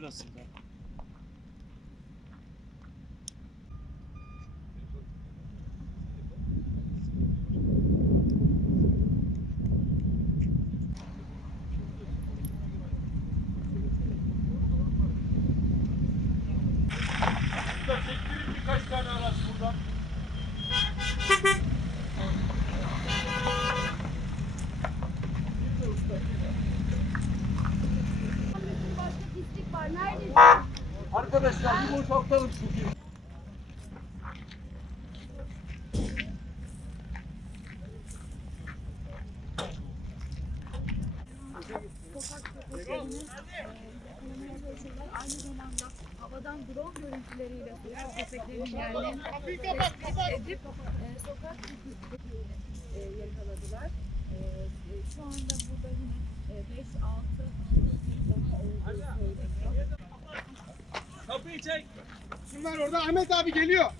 şurasında. Çektirin birkaç tane araç buradan. Başka pislik var. Neredesin? Arkadaşlar bir boşaltalım şu bir. Aynı zamanda havadan drone görüntüleriyle sokak köpeklerinin yerlerini tespit edip sokak köpeklerini yakaladılar. Şu anda burada yine 5-6 daha olduğu söyleniyor. Kapıyı çek. Kim var orada? Ahmet abi geliyor.